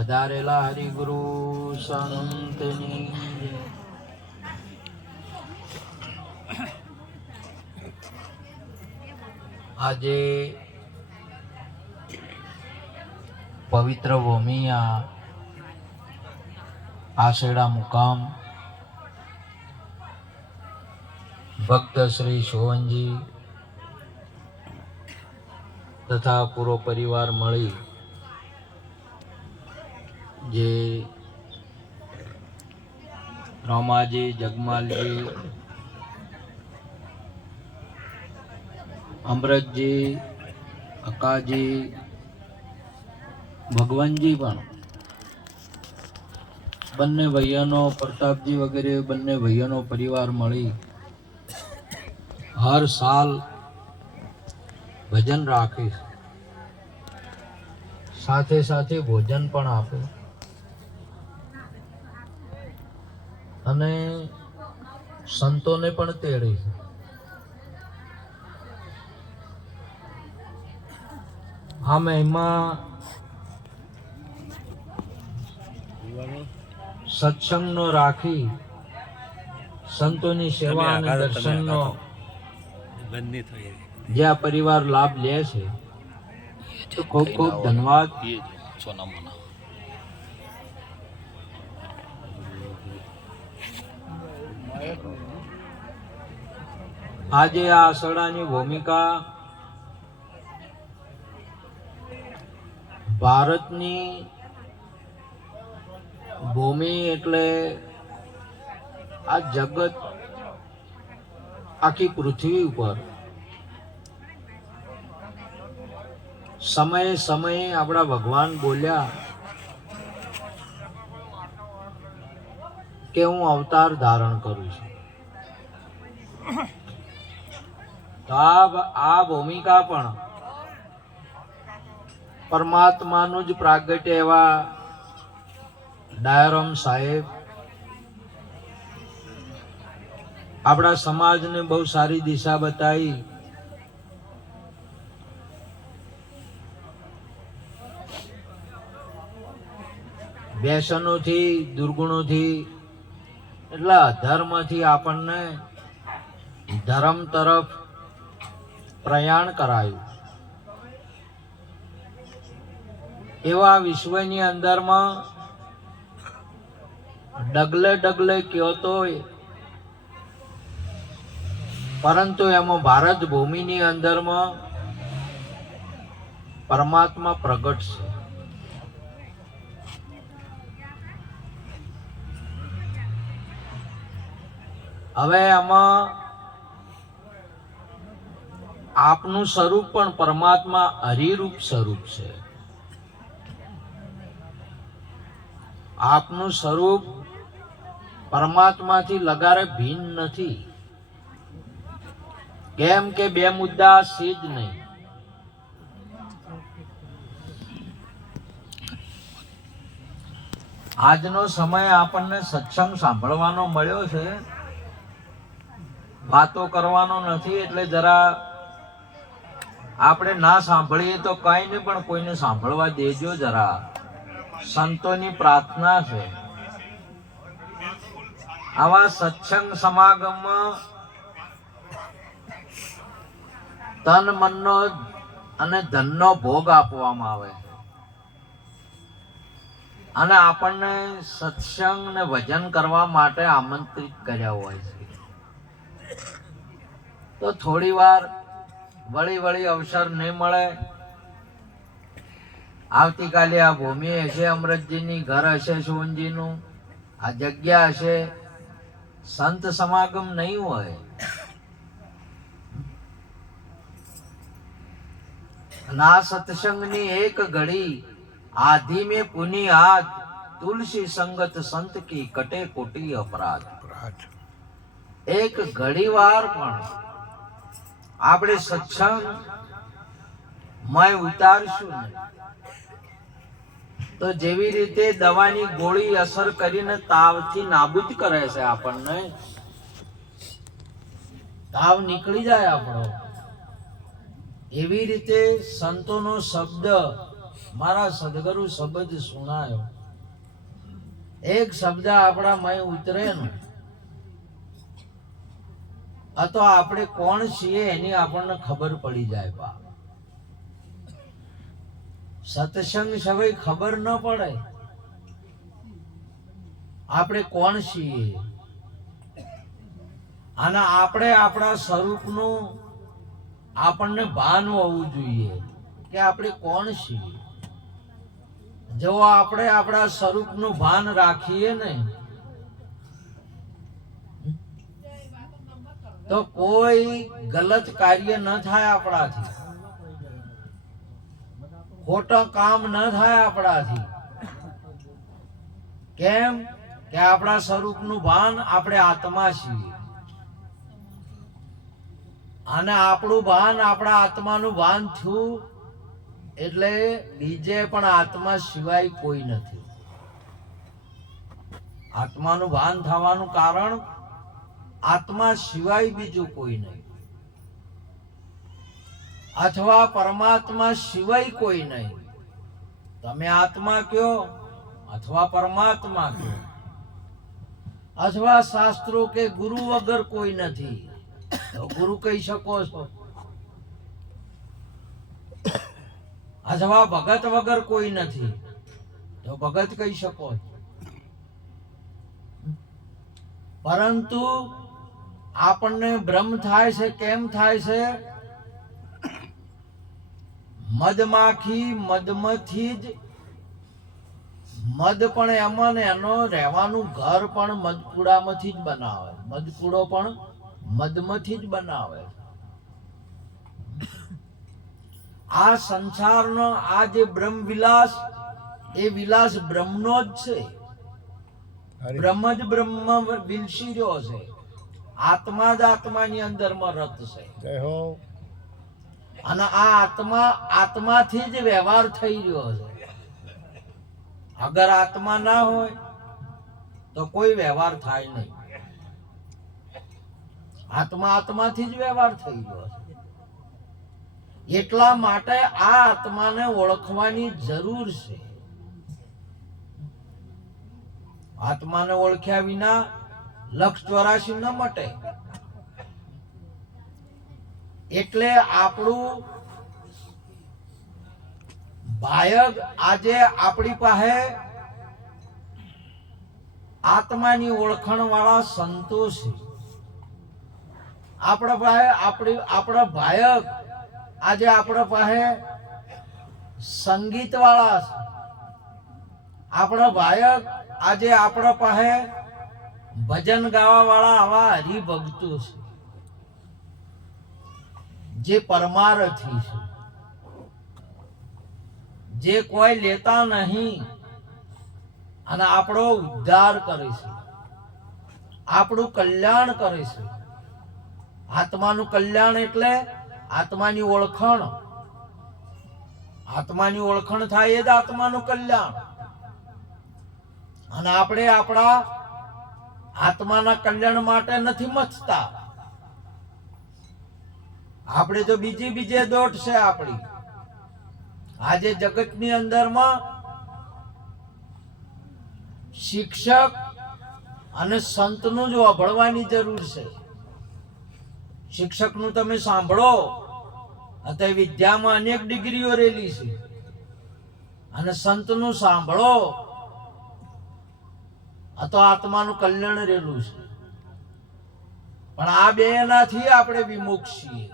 વધારેલા હરિગુરુ સંતની આજે પવિત્ર ભૂમિ આશેડા મુકામ ભક્ત શ્રી સોવનજી તથા પૂરો પરિવાર મળી જે રામાજી, જગમાલજી, અમૃતજી, અકાજી, ભગવાનજી પણ બંને ભાઈઓનો, પ્રતાપજી વગેરે બંને ભાઈઓનો પરિવાર મળી હર સાલ ભજન રાખે, સાથે સાથે ભોજન પણ આપે અને સંતોને પણ તેડે. આ મહિમા સત્સંગનો રાખી સંતોની સેવા અને દર્શનનો જે આ પરિવાર લાભ લે છે તો ખૂબ ખૂબ ધન્યવાદ. આજે આ આષાઢાની ભૂમિકા ભારતની ભૂમિ એટલે આ જગત, આખી પૃથ્વી ઉપર સમયે સમયે આપણા ભગવાન બોલ્યા કે હું અવતાર ધારણ કરું છું. તો આ ભૂમિકા પણ પરમાત્માનું જ પ્રાગટ્ય એવા ડાયરામ સાહેબ આપણા સમાજને બહુ સારી દિશા બતાવી. વ્યસનોથી, દુર્ગુણોથી એટલે અધર્મથી આપણને ધર્મ તરફ પ્રયાણ કરાયું. એવા વિશ્વની અંદરમાં ડગલે ડગલે કયો તો, પરંતુ એમાં ભારત ભૂમિની અંદરમાં પરમાત્મા પ્રગટ છે. હવે આમાં આપનું સ્વરૂપ પણ પરમાત્મા હરિરૂપ સ્વરૂપ છે. આપનું સ્વરૂપ પરમાત્માથી લગારે ભિન્ન નથી. કેમ કે બે મુદ્દા છે જ નહીં. આજનો સમય આપણને સત્સંગ સાંભળવાનો મળ્યો છે, વાતો કરવાનો નથી. એટલે જરા આપણે ના સાંભળીએ તો કઈ નહીં, પણ કોઈને સાંભળવા દેજો જરા. સંતોની પ્રાર્થના છે. આવા સત્સંગ સમાગમમાં તન મનનો અને ધનનો ભોગ આપવામાં આવે અને આપણને સત્સંગ ને ભજન કરવા માટે આમંત્રિત કર્યા હોય છે. તો થોડી વાર વળી અવસર નહીં મળે. આવતીકાલે આ ભૂમિ હશે અમૃતજીની, ઘર હશે સોવનજીનું, આ જગ્યા હશે, સંત સમાગમ નહીં હોય. ના સત્સંગની એક ઘડી આધી में पुनि हाथ, तुलसी संगत संत की कटे कोटी अपराध. એક ઘડી વાર પણ આપણે સત્સંગ મય ઉતારશું તો જેવી રીતે દવાની ગોળી અસર કરીને તાવથી નાબૂદ કરે છે, આપણને તાવ નીકળી જાય આપણો, એવી રીતે સંતોનો શબ્દ મારા સદગુરુ શબ્દ સુણાયો, એક શબ્દ આપણા મય ઉતરે ને તો આપણે કોણ છીએ એની આપણને ખબર પડી જાય. બા સત્સંગ સિવાય ખબર ન પડે આપણે કોણ છીએ. અને આપણે આપણા સ્વરૂપનું આપણને ભાન હોવું જોઈએ કે આપણે કોણ છીએ. જો આપણે આપણા સ્વરૂપનું ભાન રાખીએ ને તો કોઈ ગલત કાર્ય ન થાય આપણાથી, ખોટો કામ ન થાય આપણાથી. કેમ કે આપણા સ્વરૂપનું ભાન આપણે આત્મા છીએ. અને આપણું ભાન આપણા આત્માનું ભાન થયું એટલે બીજે પણ આત્મા સિવાય કોઈ નથી. આત્માનું ભાન થવાનું કારણ આત્મા સિવાય બીજું કોઈ નહીં, અથવા પરમાત્મા સિવાય કોઈ નહીં. તમે આત્મા કયો અથવા પરમાત્મા કયો, અથવા શાસ્ત્રો કે ગુરુ વગર કોઈ નથી તો ગુરુ કહી શકો છો, અથવા ભગત વગર કોઈ નથી તો ભગત કહી શકો. પરંતુ આપણને ભ્રમ થાય છે. કેમ થાય છે? મધમાખી મધમાંથી જ, મધ પણ એમાં ને એનો રહેવાનું ઘર પણ મધકુડામાંથી જ બનાવે, મધકુડો પણ મધમાંથી જ બનાવે. આ સંસારનો આ જે બ્રહ્મ વિલાસ, એ વિલાસ બ્રહ્મનો જ છે. બ્રહ્મ જ બ્રહ્મ વિલસી રહ્યો છે. આત્મા જ આત્માની અંદરમાં રત છે. અને આ આત્માથી જ વ્યવહાર થઈ રહ્યો છે. અગર આત્મા ના હોય તો કોઈ વ્યવહાર થાય નહીં. આત્માથી જ વ્યવહાર થઈ રહ્યો છે. એટલા માટે આ આત્માને ઓળખવાની જરૂર છે. આત્માને ઓળખ્યા વિના 184 ન મટે. એટલે આપણું બાયગ આજે આપણી પાસે આત્માની ઓળખાણ વાળા સંતો છે. આપણા બાયગ આજે આપણા પાસે સંગીત વાળા છે. આપણા બાયગ આજે આપણા પાસે ભજન ગાવા વાળા આવા હરિભક્તો છે જે પરમારથી છે, જે કોઈ લેતા નહીં અને આપણો ઉદ્ધાર કરે છે, આપણું કલ્યાણ કરે છે. આત્માનું કલ્યાણ એટલે આત્માની ઓળખાણ. આત્માની ઓળખાણ થાય એ જ આત્માનું કલ્યાણ. અને આપણે આપણા આત્માના કલ્યાણ માટે નથી મથતા. આપણે તો બીજે દોટ છે આપણી. આજે જગતની અંદરમાં શિક્ષક અને સંતનું જ વાભળવાની જરૂર છે. શિક્ષકનું તમે સાંભળો તો વિદ્યામાં અનેક ડિગ્રીઓ રેલી છે, અને સંતનું સાંભળો તો આત્માનું કલ્યાણ રેલું છે. પણ આ બે નાથી આપણે વિમુખ છીએ.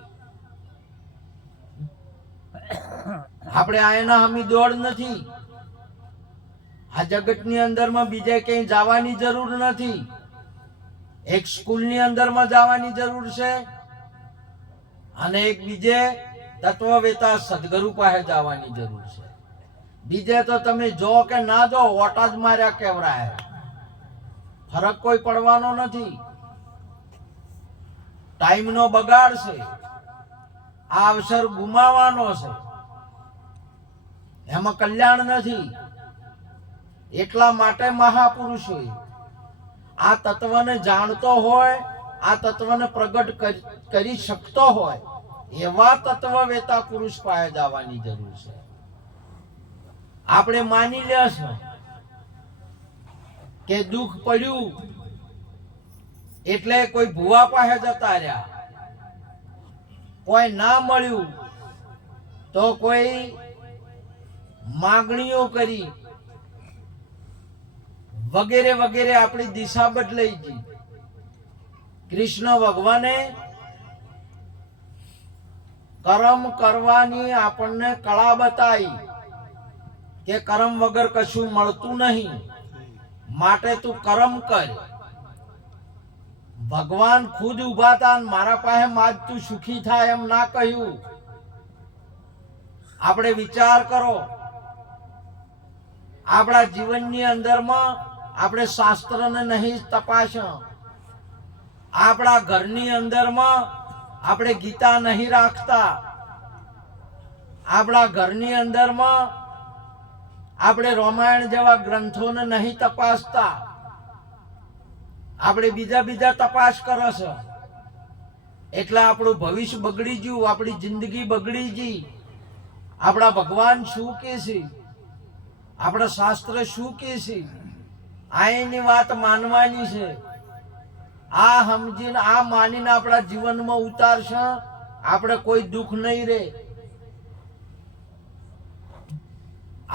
આપણે આના હમી દોડ નથી. આ જગતની અંદરમાં બીજે ક્યાંય જવાની જરૂર નથી. એક સ્કૂલની અંદરમાં જવાની જરૂર છે, અને એક બીજે તત્વવેતા સદગુરુ પાસે જવાની જરૂર છે. બીજે તો તમે જો કે ના જો, ઓટા જ માર્યા કેવરાય, ફરક કોઈ પડવાનો નથી. ટાઈમનો બગાડ છે. આ અવસર ગુમાવવાનો છે, એમાં કલ્યાણ નથી. એટલા માટે મહાપુરુષોએ આ તત્વને જાણતો હોય, આ તત્વને પ્રગટ કરી શકતો હોય એવા તત્વવેતા પુરુષ પાસે જવાની જરૂર છે. આપણે માની લેશું કે દુઃખ પડ્યું એટલે કોઈ ભુવા પાસે જતા રહ્યા, કોઈ ના મળ્યું તો કોઈ માગણીઓ કરી, વગેરે વગેરે આપણી દિશા બદલાઈ ગઈ. કૃષ્ણ ભગવાને કર્મ કરવાની આપણને કળા બતાવી કે કર્મ વગર કશું મળતું નહીં, માટે તું કર્મ કર. ભગવાન ખુદ ઉભા હતા, મારા પાસે માજ તું સુખી થાય એમ ના કહ્યું. આપણે વિચાર કરો, આપણા જીવનની અંદરમાં આપણે શાસ્ત્રને નહીં તપાસ્યા, આપણા ઘરની અંદરમાં આપણે ગીતા નહીં રાખતા, આપણા ઘરની અંદરમાં આપણે રામાયણ જેવા ગ્રંથોને નહીં તપાસતા, આપણે બીજા તપાસ કરે છે. એટલે આપણું ભવિષ્ય બગડી ગયું, આપણી જિંદગી બગડી ગઈ. આપણા ભગવાન શું કહે છે, આપણા શાસ્ત્ર શું કહે છે, આની વાત માનવાની છે. આ સમજીને આ માનીને આપણા જીવનમાં ઉતારશે, આપણે કોઈ દુઃખ નહીં રહે.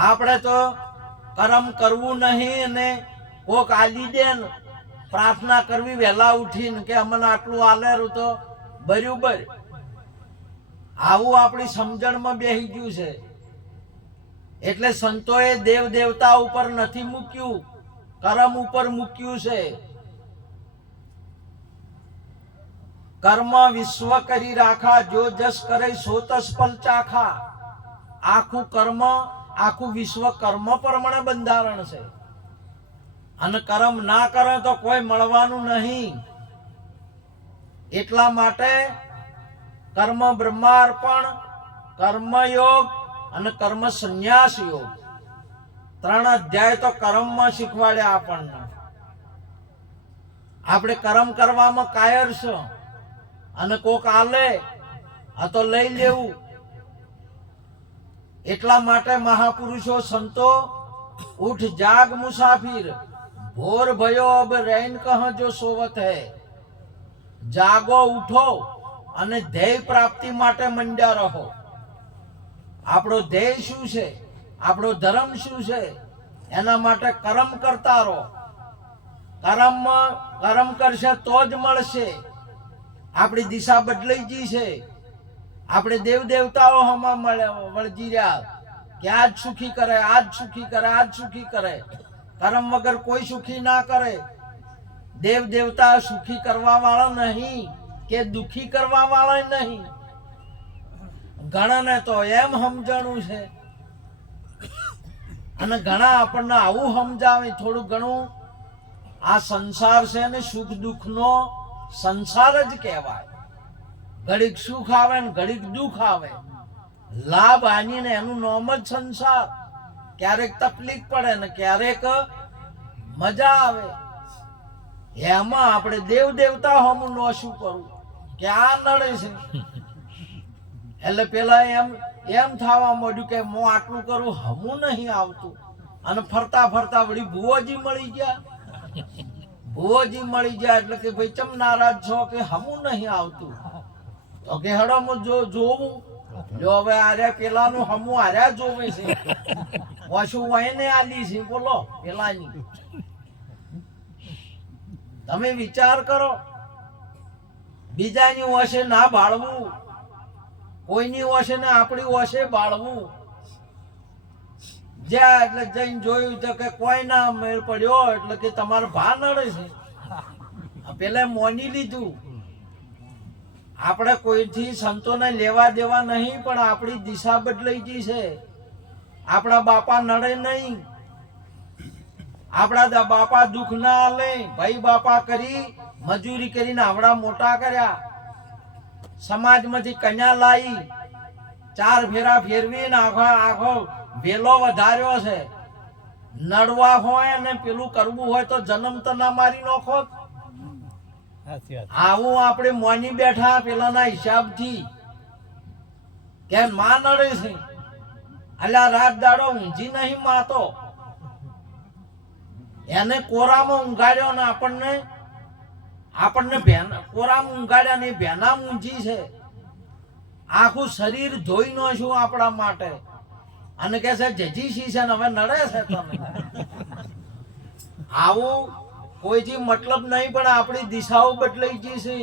આપણે તો કર્મ કરવું નહીં અને કોક આલી દે ને પ્રાર્થના કરવી વહેલા ઉઠીને કે અમને આટલું આલેરું તો બરાબર. આવું આપણી સમજણમાં બેસી ગયું છે. એટલે સંતોએ દેવ દેવતા ઉપર નથી મૂક્યું, કર્મ ઉપર મૂક્યું છે. કર્મ વિશ્વ કરી રાખા, જો જસ કરે સો તસ પલ ચાખા. આખું કર્મ, આખું વિશ્વ કર્મ પ્રમાણે બંધારણ છે. અને કર્મ ના કરે તો કોઈ મળવાનું નહીં. એટલા માટે કર્મ બ્રહ્માર્પણ, કર્મયોગ અને કર્મ સંન્યાસ યોગ 3 અધ્યાય તો કર્મમાં શીખવાડ્યા આપણને. આપણે કર્મ કરવામાં કાયર છે અને કોક આલે આ તો લઈ લેવું. એટલા માટે મહાપુરુષો સંતો ઉઠ જાગ મુસાફિર, ભોર ભયો અબ રૈન કહ જો સોવત હૈ. જાગો, ઉઠો અને ધ્યેય પ્રાપ્તિ માટે મંડ્યા રહો. આપણો ધ્યેય શું છે, આપણો ધર્મ શું છે, એના માટે કર્મ કરતા રહો. કર્મ કરશે તો જ મળશે. આપણી દિશા બદલાઈ ગઈ છે. આપણે દેવ દેવતાઓ હમણાં વળજી રહ્યા કે આજ સુખી કરે, આજ સુખી કરે, આજ સુખી કરે. કર્મ વગર કોઈ સુખી ના કરે. દેવ દેવતા સુખી કરવા વાળા નહીં કે દુખી કરવા વાળા નહીં. ઘણાને તો એમ સમજણું છે અને ઘણા આપણને આવું સમજાવે. થોડું ઘણું આ સંસાર છે ને સુખ દુઃખ નો સંસાર જ કહેવાય. ઘડીક સુખ આવે ને ઘડીક દુઃખ આવે, લાભ હાની ને એનું નામ જ સંસાર. ક્યારેક તકલીફ પડે ને ક્યારેક મજા આવે. એમાં આપણે દેવ દેવતા હમું નો શું કરવું કે આ નડે છે. એટલે પેલા એમ થવા માંડ્યું કે હું આટલું કરું હમું નહીં આવતું. અને ફરતા ફરતા વળી ભુવોજી મળી ગયા. ભુવોજી મળી ગયા એટલે કે ભાઈ ચમ નારાજ છો કે હમું નહીં આવતું. તો કે હડો હું જોવું. જો હવે આર્યા પેલાનું હમું આર્યા જોવે છે, પાછું વહીને આલી છે. બોલો પેલાની તમે વિચાર કરો. બીજાની ઓછે ના બાળવું, કોઈની ઓછે ને આપણી ઓછે બાળવું. જ્યાં એટલે જઈને જોયું તો કે કોઈ ના મેળ પડ્યો એટલે કે તમારો ભા નડે છે. પેલા મોની લીધું. આપણે કોઈથી સંતોને લેવા દેવા નહીં, પણ આપણી દિશા બદલાઈ ગઈ છે. આપણા બાપા નડે નહીં, આપણા બાપા દુઃખ ના આલે. ભાઈ બાપા કરી મજૂરી કરીને આવડા મોટા કર્યા. સમાજમાંથી કન્યા લાવી, 4 ફેરા ફેરવીને આખો વેલો વધાર્યો છે. નડવા હોય અને પેલું કરવું હોય તો જન્મ તો ના મારી નાખો. આવું આપણે મોની બેઠા પેલાના હિસાબથી કે માં નડે છે. અલ્યા રાત દાડો ઊંઘી નહીં માતો, એને કોરામાં ઊંઘાડ્યો ને આપણને કોરામાં ઊંઘાડ્યા ને ભેના ઊંઘી છે. આખું શરીર ધોઈ નો છું આપણા માટે, અને કે છે જજી સી છે ને હવે નડે છે તમે. આવું કોઈથી મતલબ નહીં, પણ આપણી દિશાઓ બદલાઈ ગઈ છે.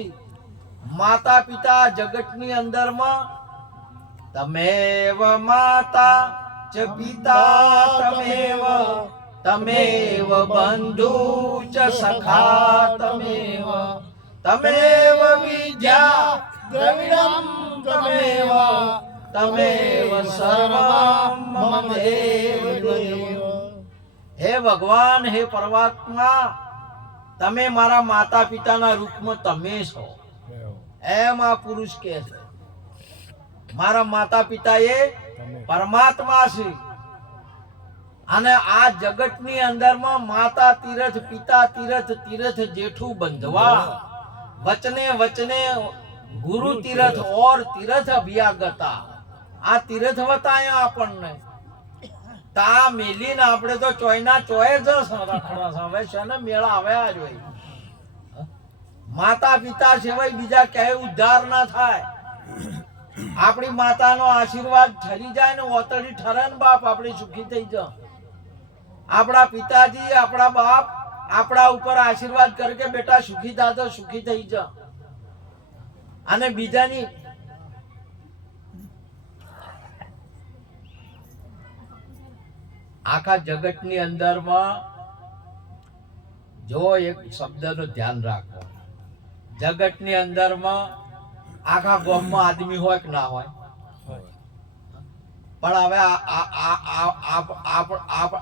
માતા પિતા જગતની અંદરમાં તમેવ માતા ચ પિતા તમેવ બંધુ ચ સખા તમેવ વિદ્યા દ્રવિડમ તમેવ સર્વમ મમ દેવ દેવ. હે ભગવાન, હે પરમાત્મા, તમે મારા માતા પિતાના રૂપમાં તમે છો, એમ આ પુરુષ કહે છે. મારા માતા પિતા એ પરમાત્મા છે, અને આ જગતની અંદરમાં માતા તીરથ, પિતા તીરથ, તીરથ જેઠું બંધવા, વચને વચને ગુરુ તીરથ ઓર તીરથ અભ્યાગતા. આ તીરથ વતાયા આપણને. તા મેલીને આપણે તો ચોયના ચોય જ હવે છે ને મેળા આવ્યા જ હોય. માતા પિતા સિવાય બીજા ક્યાંય ઉદ્ધાર ના થાય. આપણી માતાનો આશીર્વાદ ઠરી જાય ને ઓતડી ઠરે ને બાપ, આપણે સુખી થઈ જા. આપણા પિતાજી, આપણા બાપ આપણા ઉપર આશીર્વાદ કરે કે બેટા સુખી થા તો સુખી થઈ જા. અને બીજાની આખા જગતની અંદરમાં જો એક શબ્દનું ધ્યાન રાખો, જગતની અંદરમાં આખા ગામમાં આદમી હોય કે ના હોય, પણ હવે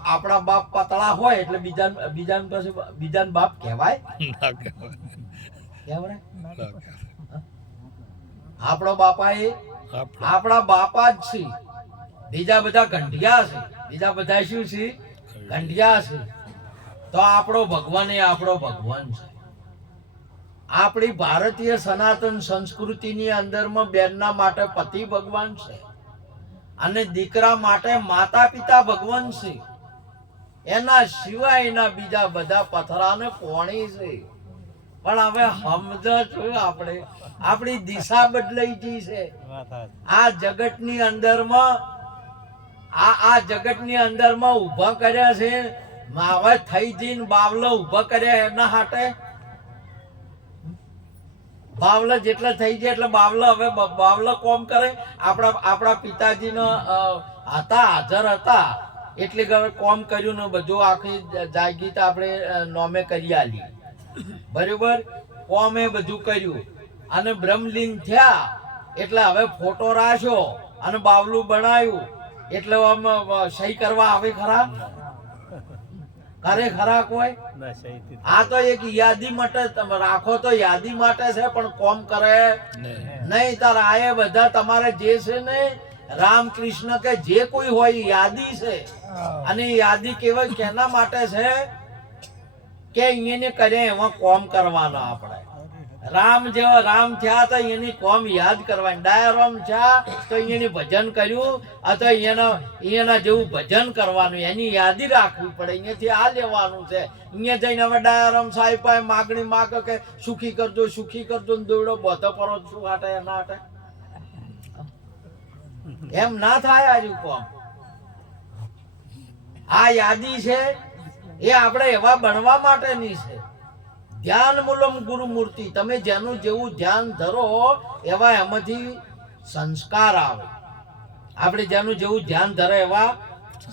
આપણા બાપ પતળા હોય એટલે બીજાને બાપ કહેવાય? આપણો બાપા એ આપણા બાપા જ છે. બીજા બધા ગંઢિયા છે, બીજા બધા શું છે? ગંઢિયા છે. તો આપણો ભગવાન એ આપણો ભગવાન છે. આપણી ભારતીય સનાતન સંસ્કૃતિની અંદરમાં બેનના માટે પતિ ભગવાન છે, અને દીકરા માટે માતા પિતા ભગવાન છે. એના સિવાયના બીજા બધા પથરાને પોણી છે. પણ હવે સમજ આપણે આપણી દિશા બદલાઈ ગઈ છે. આ જગતની અંદરમાં આ જગતની અંદરમાં ઉભા કર્યા છે. હવે થઈ જઈને બાવલો ઉભા કર્યા એના હાટે. બાવલા જેટલા થઈ જાય એટલે બાવલા હવે બાવલા કોમ કરે. આપણા પિતાજીનો હતા, હાજર હતા એટલે હવે કોમ કર્યું ને બધું આખી જાગીત આપણે નોમે કરી આલી, બરોબર. કોમે બધું કર્યું અને બ્રહ્મલીન થયા એટલે હવે ફોટો રાખ્યો અને બાવલું બનાવ્યું એટલે આમ સહી કરવા આવે ખરા? ખરા કોઈ? આ તો એક યાદી માટે રાખો, તો યાદી માટે છે, પણ કોમ કરે નહીં. તાર આ બધા તમારે જે છે ને રામકૃષ્ણ કે જે કોઈ હોય યાદી છે. અને યાદી કેવળ કેના માટે છે કે અહીંયાને કરે એમાં કોમ કરવાનો. આપણે રામ જેવા રામ થયા તો એની કોમ યાદ કરવાની. ડાયરામ થયા તો અહીંયાની ભજન કર્યું, અથવા અહીંયાના જેવું ભજન કરવાનું, એની યાદી રાખવી પડે. અહીંયાથી આ લેવાનું છે. અહીંયા જઈને હવે ડાયરામ સાહેબ પાસે માગણી માગે કે સુખી કરજો, સુખી કરજો, દોડો બધો પરો શું હાટે એના હાટે? એમ ના થાય. આ કોમ આ યાદી છે એ આપણે એવા બનવા માટેની છે. ધ્યાન મૂલમ ગુરુ મૂર્તિ. તમે જેનું જેવું ધ્યાન ધરો એવા એમાંથી સંસ્કાર આવે. આપણે જેનું જેવું ધ્યાન ધરે એવા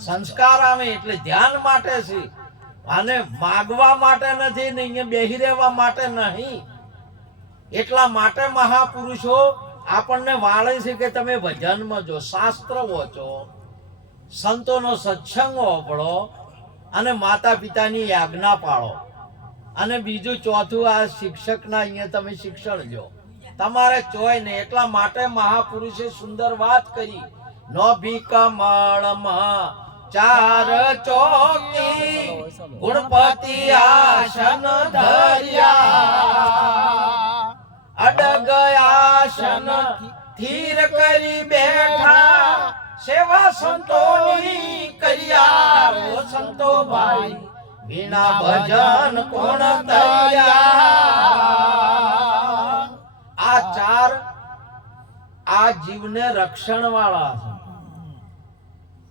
સંસ્કાર આવે. એટલે ધ્યાન માટે છે, અને માગવા માટે નથી ને અહીંયા બેહી રહેવા માટે નહીં. એટલા માટે મહાપુરુષો આપણને વાળે છે કે તમે ભજનમાં જો, શાસ્ત્ર વાંચો, સંતોનો સત્સંગ વાપરો, અને માતા પિતાની આજ્ઞા પાળો. અને બીજું ચોથું આ શિક્ષકના અહીંયા તમે શિક્ષણ જો, તમારે ચોય ને. એટલા માટે મહાપુરુષે સુંદર વાત કરી. નો ભી કમળમાં ચાર ચોકી ગુણપતિ આસન ધર્યા, અડગ આસન સ્થિર કરી બેઠા સેવા સંતોની કરિયા ઓ સંતો ભાઈ વિના ભજન કોણ તૈયાર આ ચાર આ જીવને રક્ષણ વાળા છે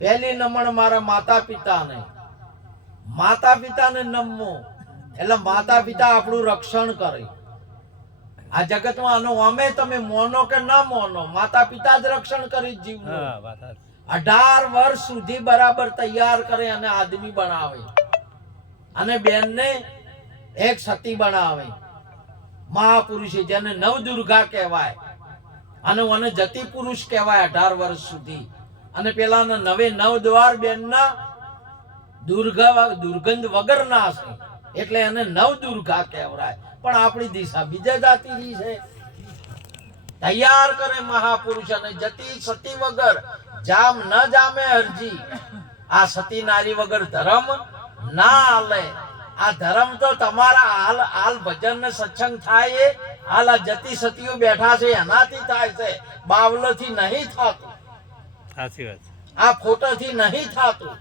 પહેલી નમણ મારા માતા પિતાને નમવું એટલે માતા પિતા આપણું રક્ષણ કરે આ જગતમાં આનો અમે તમે મોનો કે ના મોનો માતા પિતા જ રક્ષણ કરી જીવનું 18 વર્ષ સુધી બરાબર તૈયાર કરે અને આદમી બનાવે અને બેનને એક સતી બનાવે મહાપુરુષે જેને નવદુર્ગા કહેવાય અને મને જતી પુરુષ કહેવાય 18 વર્ષ સુધી અને પેલાના નવે નવ દ્વાર બેનના દુર્ગંધ વગરના છે એટલે એને નવદુર્ગા કહેવાય પણ આપણી દિશા બીજે જાતી રહી છે તૈયાર કરે મહાપુરુષ અને જતી સતી વગર જામ ન જામે અરજી આ સતી નારી વગર ધર્મ ના હાલે આ ધર્મ તો તમારા હાલ ભજન ને સત્સંગ થાય હાલ આ જતી સતીઓ બેઠા છે એનાથી થાય છે બાવલોથી નહીં થતું સાચી વાત આ ફોટોથી નહીં થતું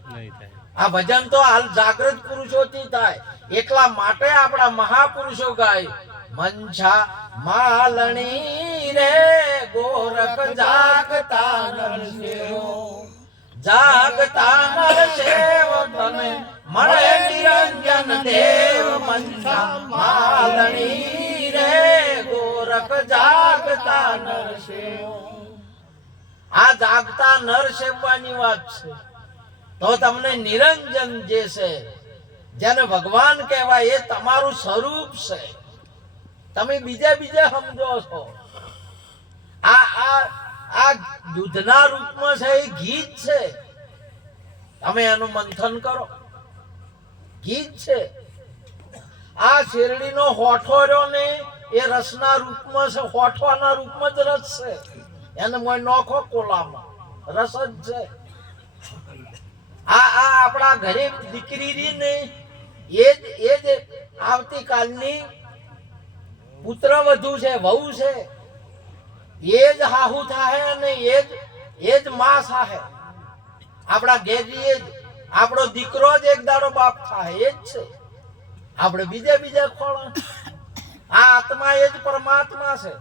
આ ભજન તો હાલ જાગૃત પુરુષોથી થાય એટલા માટે આપણા મહાપુરુષો ગાય મંછા માલણી રે ગોરખ જાગતા નરસેવ તને મળે નિરંજન દેવ મંછા માલણી રે ગોરખ જાગતા નરસેવ આ જાગતા નર સેવવાની વાત છે તો તમને નિરંજન જે છે જેને ભગવાન કહેવાય એ તમારું સ્વરૂપ છે તમે બીજા સમજો છો આ દૂધના રૂપમાં છે એ ઘી જ છે તમે એનું મંથન કરો ઘી જ છે આ શેરડીનો હોઠો રહ્યો ને એ રસના રૂપમાં છે હોઠવાના રૂપમાં જ રસ છે એને મોય નોખો કોલામાં રસ જ છે આ આપણા ઘરે દીકરી રી ને એ જ આવતીકાલની પુત્ર વધુ છે વહુ છે એ જ હાહુ થાય અને એ જ માં થાય આપણા ઘેરી આપણો દીકરો જ એક દાડો બાપ થાય એ જ છે આપણે બીજા ખોળા આ આત્મા એ જ પરમાત્મા છે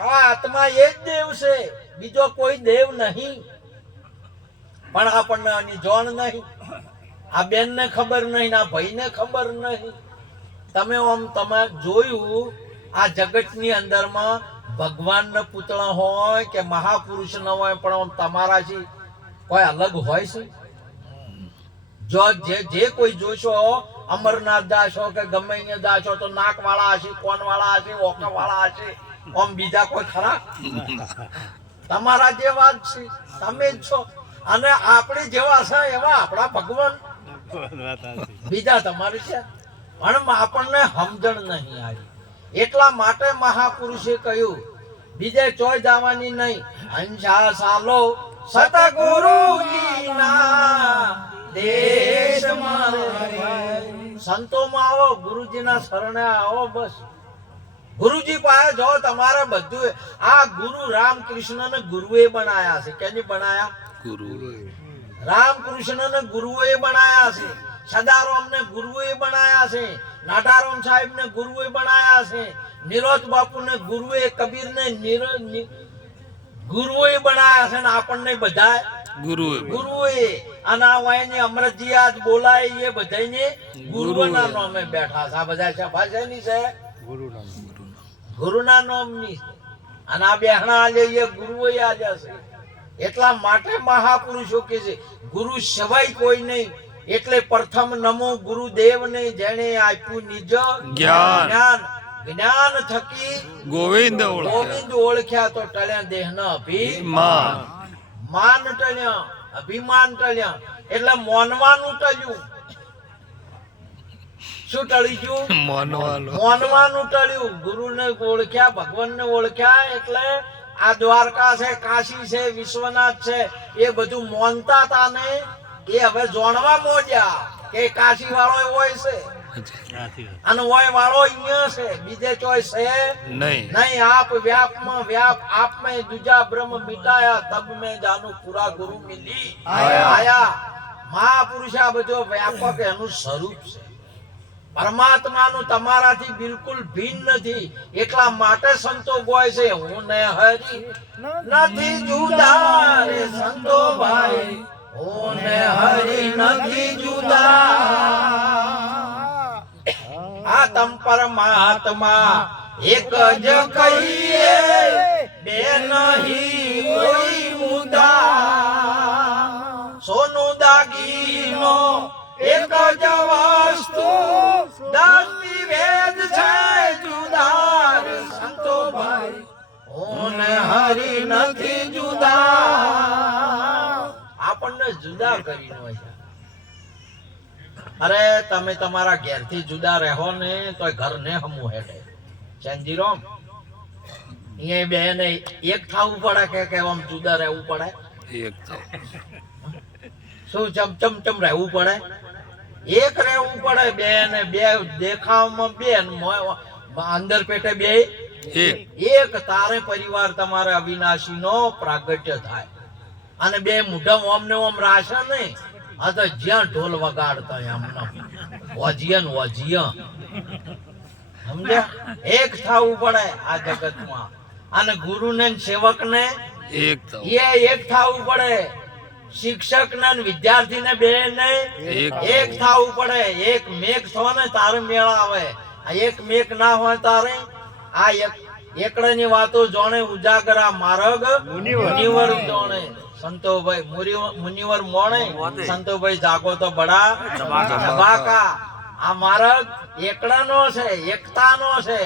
આ આત્મા એ જ દેવ છે બીજો કોઈ દેવ નહીં પણ આપણને આની જોણ નહીં આ બેન ને ખબર નહીં આ ભાઈ ને ખબર નહીં તમે જોયું આ જગત ની અંદર માં ભગવાન ના પુતળા હોય કે મહાપુરુષ ન હોય પણ તમારાથી કોઈ અલગ હોય છે જો જે કોઈ જોશો અમરનાથ દાસો કે ગમે અહીંયા દાસો તો નાક વાળા હશે કોન વાળા હશે ઓકા વાળા હશે આમ બીજા કોઈ ખરા તમારા જેવા જ છે તમે જ છો અને આપણે જેવા છે એવા આપણા ભગવાન બીજા તમારે છે પણ આપણને સમજણ નહીં આવી એટલા માટે મહાપુરુષે કહ્યું બીજે ચોય જવાની નહીં અંશા સાલો સતગુરુજીના દેશમાં સંતોમાં આવો ગુરુજીના શરણે આવો બસ ગુરુજી પાસે જો તમારે બધું આ ગુરુ રામકૃષ્ણ ને ગુરુએ બનાયા છે કેની બનાયા રામકૃષ્ણ ને ગુરુએ બનાયા છે સદારામ ને ગુરુએ બનાયા છે નાટારામ સાહેબ ને ગુરુએ બનાયા છે નિરોધ બાપુ ને ગુરુએ કબીર ને ગુરુએ બનાયા છે ને આપણને બધા ગુરુએ અને આ અમૃતજી આજ બોલાય એ બધાને ગુરુના નામે બેઠા છે આ બધા શાબાશની છે ગુરુના નામની છે અને આ બેહણા આલે એ ગુરુએ આલ્યા છે એટલા માટે મહાપુરુષો કે છે ગુરુ સિવાય કોઈ નહીં એટલે પ્રથમ નમો ગુરુદેવ ને જેણે આપ્યું નિજ જ્ઞાન થકી ગોવિંદ ઓળખ્યા તો ટળ્યા દેહના અભિમાન ટળ્યા અભિમાન ટળ્યા એટલે મોનવાનું ટળ્યું શું ટળી ગયું મોનવાનું ટળ્યું ગુરુને ઓળખ્યા ભગવાનને ઓળખ્યા એટલે આ દ્વારકા છે કાશી છે વિશ્વનાથ છે એ બધું મોનતા હતા ને એ હવે જોણવા મોડ્યા કે કાશી વાળો હોય છે અને ઓય વાળો અહીંયા છે, બીજે ચોઈસ છે નહીં. नहीं। आप व्याप में व्याप, आप में दूजा ब्रह्म मिटाया, तब में जानू पूरा गुरु मिली आया। મહાપુરુષા બધો વ્યાપક એનું સ્વરૂપ છે। પરમાત્માનું તમારાથી બિલકુલ ભિન્ન નથી, એટલા માટે સંતો બોય છે હું ને હરી નથી જુદા રે સંતો ભાઈ, હું ને હરી નથી જુદા। આત્મ પરમાત્મા એક જ કહીએ, બે નહીં કોઈ મુદા। સોનું દાગીનો એક જ વસ્તુ, દસથી વેદ છે જુદા રે સંતો ભાઈ, હું ને હરી નથી જુદા। આપણને જુદા કરી નો છે। અરે તમે તમારા ઘેરથી જુદા રહો ને તોય ઘર ને હમું હેડે। ચંજીરોમ એ બે ને એક થવું પડે કે આમ જુદા રહેવું પડે? એક તો શું ચમ રહેવું પડે? એક રહેવું પડે। બે ને બે દેખાવમાં બે ને અંદર પેટે બે એક। તારે પરિવાર તમારે અવિનાશી નો પ્રાગટ્ય થાય। અને બે મુઢમ ઓમ ને ઓમ રાશે નહીં, આ તો જ્યાં ઢોલ વગાડતા એમને વજીયન વજીય, સમજ્યા? એક થવું પડે આ જગતમાં। અને ગુરુ ને સેવક ને એક તો એક થવું પડે। શિક્ષક ને વિદ્યાર્થી ને બે ને એક થવું પડે। એક મેઘ થો ને તારે મેળ આવે, આ એક મેઘ ના હોય તારે આ એકડે ની વાતો જોણે ઉજાગરા માર્ગ મુનિવર જોણે। સંતોભાઈ મુનિવર મોણે, સંતોભાઈ જાગો તો બડા ધબાકા। આ માર્ગ એકડાનો છે, એકતાનો છે।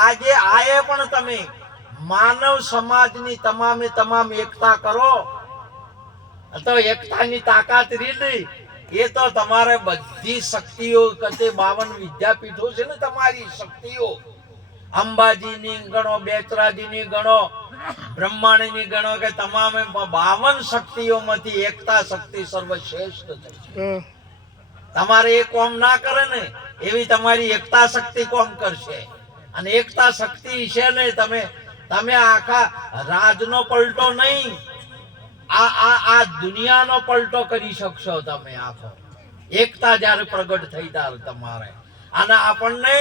આજે આયે પણ તમે માનવ સમાજની તમામે તમામ એકતા કરો તો એકતાની તાકાત રીલી એ તો તમારે બધી શક્તિઓ કતે 52 વિદ્યાપીઠો છે ને, તમારી શક્તિઓ અંબાજીની ગણો, બેચરાજીની ગણો, બ્રહ્માંડની ગણો, કે તમામે 52 શક્તિઓમાંથી એકતા શક્તિ સર્વશ્રેષ્ઠ છે। તમારે એ કોમ ના કરે ને એવી તમારી એકતા શક્તિ કોમ કરશે। અને એકતા શક્તિ છે ને તમે આખા રાજનો પલટો નહીં, આ દુનિયાનો પલટો કરી શકશો તમે આખો। એકતા જ્યારે પ્રગટ થઈ ત્યારે તમારે, અને આપણને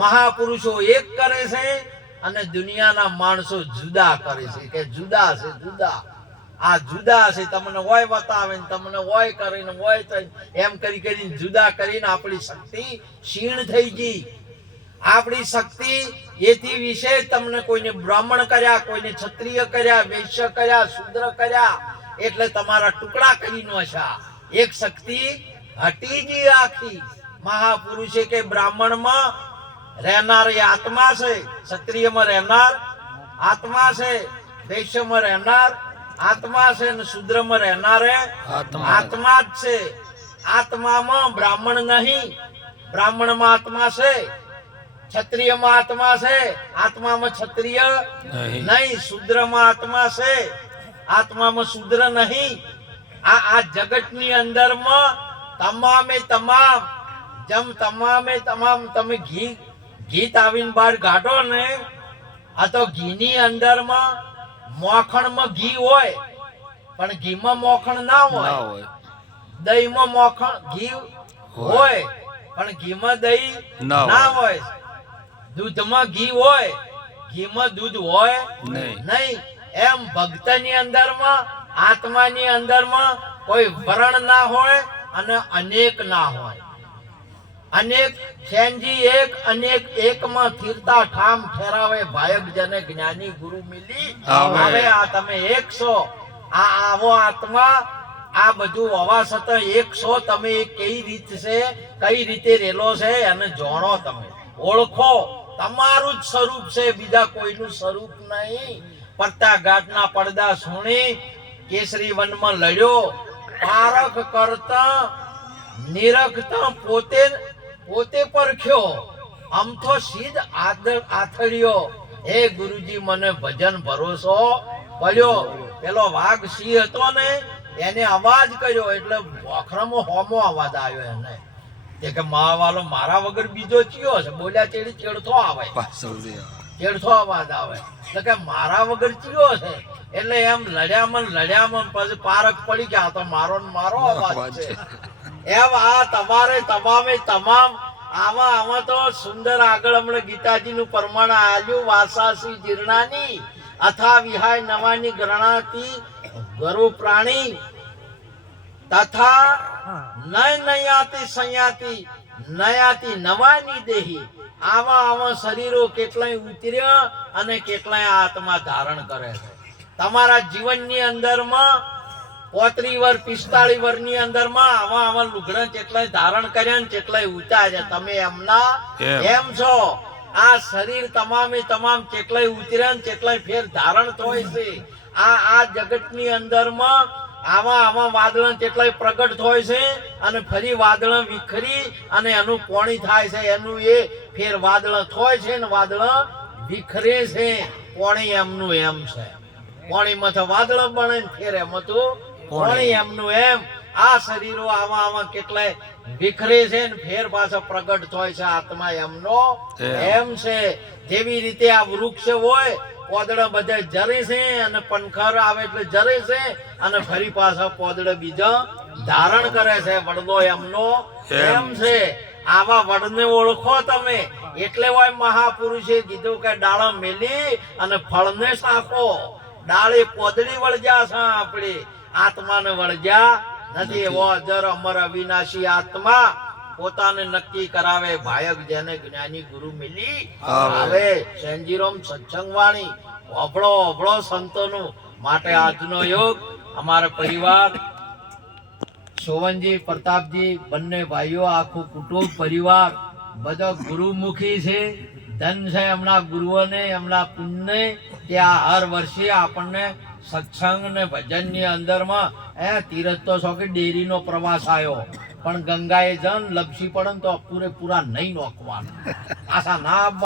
મહાપુરુષો એક કરે છે અને દુનિયાના માણસો જુદા કરે છે કે જુદા છે જુદા। આ જુદા છે, તમને હોય બતાવે ને તમને હોય કરીને હોય એમ કરીને જુદા કરીને આપણી શક્તિ ક્ષીણ થઈ ગઈ। આપણી શક્તિ એથી વિશેષ તમને કોઈને બ્રાહ્મણ કર્યા, કોઈને ક્ષત્રિય કર્યા, વૈશ્ય કર્યા, શૂદ્ર કર્યા, એટલે તમારા ટુકડા કરી નોશા। એક શક્તિ હટી ગઈ આખી। મહાપુરુષે કે બ્રાહ્મણમાં રહેનાર એ આત્મા છે, ક્ષત્રિયમાં રહેનાર આત્મા છે, વૈશ્યમાં રહેનાર આત્મા છે, ને શૂદ્રમાં રહેનારે આત્મા જ છે। આત્મામાં બ્રાહ્મણ નહીં, બ્રાહ્મણમાં આત્મા છે, ક્ષત્રિયમાં આત્મા છે, આત્મામાં ક્ષત્રિય નહીં, શૂદ્રમાં આત્મા છે, આત્મામાં શૂદ્ર નહીં। આ જગતની અંદરમાં તમામે તમામ તમે ઘી તાવીને બહાર કાઢો ને, આ તો ઘીની અંદરમાં મોખણમાં ઘી હોય પણ ઘીમાં મોખણ ના હોય, દહીંમાં મોખણ ઘી હોય પણ ઘીમાં દહીં ના હોય, દૂધમાં ઘી હોય ઘીમાં દૂધ હોય નહીં। એમ ભક્તની અંદરમાં આત્માની અંદરમાં કોઈ વરણ ના હોય અને અનેક ના હોય। અનેક ખેંજી એક, અનેક એકમાં ફિરતા ઠામ ઠેરાવે, ભાયક જને જ્ઞાની ગુરુ મિલી। હવે આ તમે એક છો, આ આવો આત્મા આ બધું હોવા છતાં એક છો તમે। કઈ રીત છે, કઈ રીતે રેલો છે અને જાણો, તમે ઓળખો। તમારું જ સ્વરૂપ છે, બીજા કોઈનું સ્વરૂપ નહીં। પડતા ઘાટના પડદા સુણી કેસરી વનમાં લડ્યો, પારખ કરતા નિરખતા પોતે પરખ્યો, આમ તો સીધ આથડ્યો। હે ગુરુજી મને ભજન ભરોસો પડ્યો। પેલો વાઘ સિંહ હતો ને એને અવાજ કર્યો એટલે વખરામાં હોમો અવાજ આવ્યો એને, તે કે મા વાલો મારા વગર બીજો ચિયો છે? બોલ્યા ચેડી ચેડતો આવે, પાછળથી આવે. ચેડતો અવાજ આવે એટલે કે મારા વગર ચિયો છે. એટલે એમ લડ્યામાં પછી પારક પડી ગયા, તો મારો ને મારો અવાજ અવાજ છે. છે. એમ આ તમારે તમામ આમાં તો સુંદર આગળ હમણાં ગીતાજીનું પ્રમાણ આલ્યું. વાસાસી જીર્ણાની અથા વિહાય નવાની ગણાતી ગરુ પ્રાણી તથા નયાતિ સંયાતિ નયાતિ નવાની દેહી. આવા શરીરો કેટલાય ઉતર્યા અને કેટલાય આત્મા ધારણ કરે છે. તમારા જીવનની અંદરમાં 35 વર્ષ 45 વર્ષની અંદરમાં આવા લુગડા કેટલાય ધારણ કર્યા ને કેટલાય ઉતાર્યા છે. તમે એમના એમ છો. આ શરીર તમામ કેટલાય ઉતર્યા ને કેટલાય ફેર ધારણ થાય છે. આ જગતની અંદરમાં આવા વાદળ કેટલાય પ્રગટ થાય છે અને ફરી વાદળ વિખરી અને એનું પોણી થાય છે. એનું એ ફેર વાદળ થાય છે ને વાદળ વિખરે છે. પોણી એમનું એમ છે. પોણીમાં તો વાદળ બને ને ફેર એમાં તો પોણી એમનું એમ. આ શરીરો આવા કેટલાય વિખરે છે ને ફેર પાછા પ્રગટ થાય છે. આત્મા એમનો એમ છે. જેવી રીતે આ વૃક્ષ હોય, પોદડા બધા જરે છે અને પનખર આવે એટલે જરે છે અને ફરી પાછા પોદડા બીજા ધારણ કરે છે. વડલો એમનો એમ છે. આવા વડને ઓળખો તમે. એટલે હોય મહાપુરુષે કીધું કે ડાળા મેલી અને ફળને સાખો. ડાળે પોદડી વળજ્યા છે, આપણે આત્માને વળજ્યા નથી. એવો અજર અમર અવિનાશી આત્મા પોતાને નક્કી કરાવે. ભાયક જેને જ્ઞાની ગુરુ મિલી આવે. સેન્જીરોમ સત્સંગ વાણી ઓભળો સંતોનું. માટે આજનો યોગ અમારા પરિવાર સોવનજી પ્રતાપજી બંને ભાઈઓ આખું કુટુંબ પરિવાર બધો ગુરુમુખી છે. ધન છે એમના ગુરુઓને, એમના પુણ્યને કે આ હર વર્ષે આપણને સત્સંગ ને ભજન ની અંદરમાં તીરથ તો છો કે ડેરીનો પ્રવાસ આવ્યો, પણ ગંગાએ જન લપસી પડે તો પૂરેપૂરા નહીં નોખવાના. આશા ના